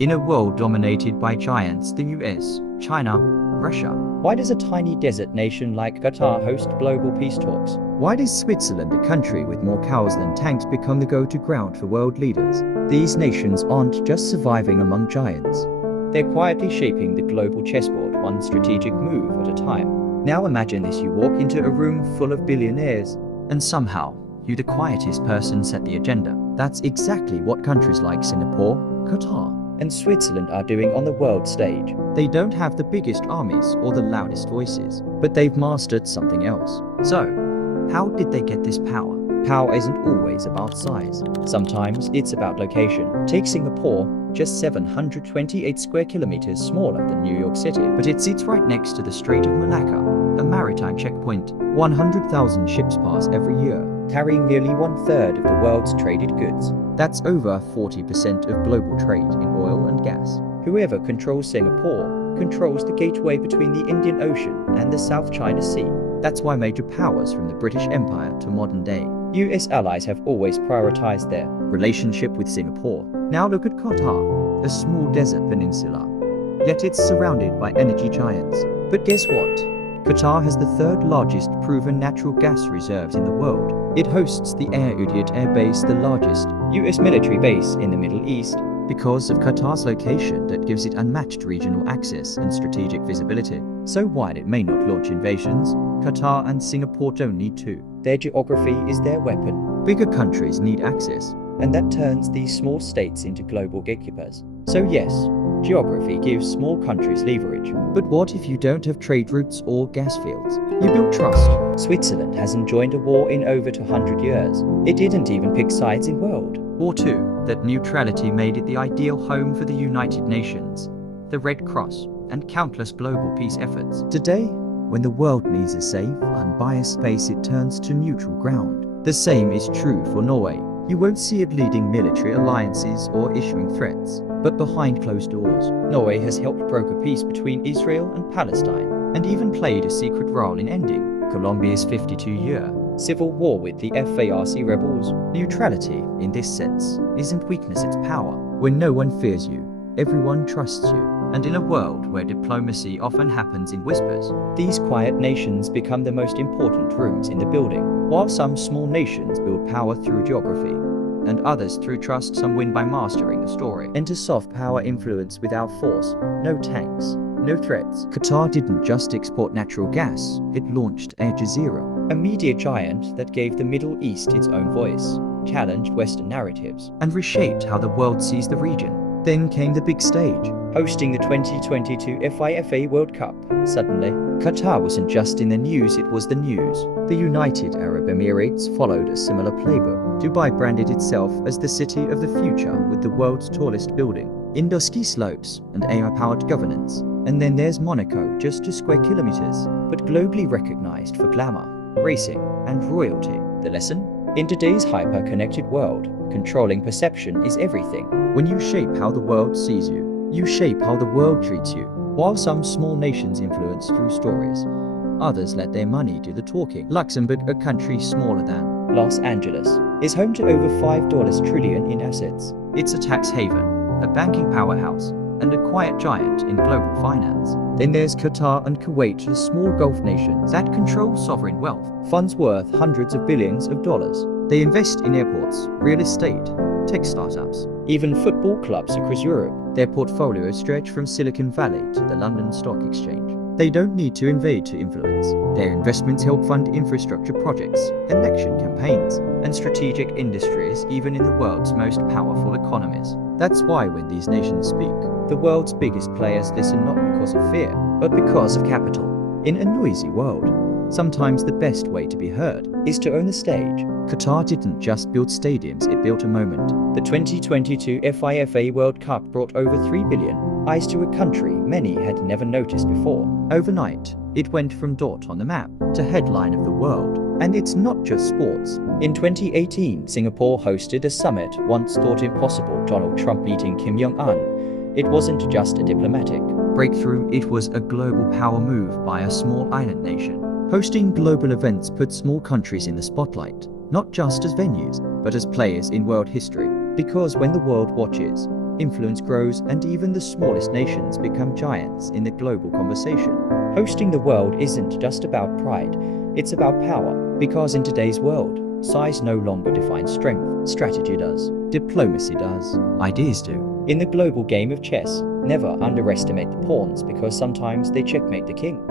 In a world dominated by giants, the US, China, Russia. Why does a tiny desert nation like Qatar host global peace talks? Why does Switzerland, a country with more cows than tanks, become the go-to ground for world leaders? These nations aren't just surviving among giants. They're quietly shaping the global chessboard, one strategic move at a time. Now imagine this: you walk into a room full of billionaires, and somehow, you, the quietest person, set the agenda. That's exactly what countries like Singapore, Qatar, and Switzerland are doing on the world stage. They don't have the biggest armies or the loudest voices, but they've mastered something else. So, how did they get this power? Power isn't always about size. Sometimes it's about location. Take Singapore, just 728 square kilometers smaller than New York City. But it sits right next to the Strait of Malacca, a maritime checkpoint. 100,000 ships pass every year, carrying nearly 1/3 of the world's traded goods. That's over 40% of global trade in oil and gas. Whoever controls Singapore controls the gateway between the Indian Ocean and the South China Sea. That's why major powers from the British Empire to modern day US allies have always prioritized their relationship with Singapore. Now look at Qatar, a small desert peninsula, yet it's surrounded by energy giants. But guess what? Qatar has the third largest proven natural gas reserves in the world. It hosts the Air Udeid Air Base, the largest US military base in the Middle East. Because of Qatar's location that gives it unmatched regional access and strategic visibility. So while it may not launch invasions, Qatar and Singapore don't need to. Their geography is their weapon. Bigger countries need access, and that turns these small states into global gatekeepers. So yes, geography gives small countries leverage. But what if you don't have trade routes or gas fields? You build trust. Switzerland hasn't joined a war in over 200 years. It didn't even pick sides in World War II. That neutrality made it the ideal home for the United Nations, the Red Cross, and countless global peace efforts. Today, when the world needs a safe, unbiased space, it turns to neutral ground. The same is true for Norway. You won't see it leading military alliances or issuing threats, but behind closed doors. Norway has helped broker peace between Israel and Palestine, and even played a secret role in ending Colombia's 52-year civil war with the FARC rebels. Neutrality, in this sense, isn't weakness, it's power. When no one fears you, everyone trusts you. And in a world where diplomacy often happens in whispers, these quiet nations become the most important rooms in the building. While some small nations build power through geography, and others through trust, some win by mastering the story. Enter soft power influence without force. No tanks, no threats. Qatar didn't just export natural gas, it launched Jazeera, a media giant that gave the Middle East its own voice, challenged Western narratives, and reshaped how the world sees the region. Then came the big stage, hosting the 2022 FIFA World Cup. Suddenly, Qatar wasn't just in the news, it was the news. The United Arab Emirates followed a similar playbook. Dubai branded itself as the city of the future with the world's tallest building, indoor ski slopes, and AI-powered governance. And then there's Monaco, just 2 square kilometers, but globally recognized for glamour, racing, and royalty. The lesson? In today's hyper-connected world, controlling perception is everything. When you shape how the world sees you, you shape how the world treats you. While some small nations influence through stories, others let their money do the talking. Luxembourg, a country smaller than Los Angeles, is home to over $5 trillion in assets. It's a tax haven, a banking powerhouse, and a quiet giant in global finance. Then there's Qatar and Kuwait, the small Gulf nations that control sovereign wealth. Funds worth hundreds of billions of dollars. They invest in airports, real estate, tech startups, even football clubs across Europe. Their portfolios stretch from Silicon Valley to the London Stock Exchange. They don't need to invade to influence. Their investments help fund infrastructure projects, election campaigns, and strategic industries, even in the world's most powerful economies. That's why when these nations speak, the world's biggest players listen not because of fear, but because of capital. In a noisy world, sometimes the best way to be heard is to own the stage. Qatar didn't just build stadiums, it built a moment. The 2022 FIFA World Cup brought over 3 billion eyes to a country many had never noticed before. Overnight, it went from dot on the map to headline of the world. And it's not just sports. In 2018, Singapore hosted a summit once thought impossible, Donald Trump meeting Kim Jong-un. It wasn't just a diplomatic breakthrough, it was a global power move by a small island nation. Hosting global events puts small countries in the spotlight, not just as venues, but as players in world history. Because when the world watches, influence grows, and even the smallest nations become giants in the global conversation. Hosting the world isn't just about pride, it's about power. Because in today's world, size no longer defines strength. Strategy does. Diplomacy does. Ideas do. In the global game of chess, never underestimate the pawns because sometimes they checkmate the king.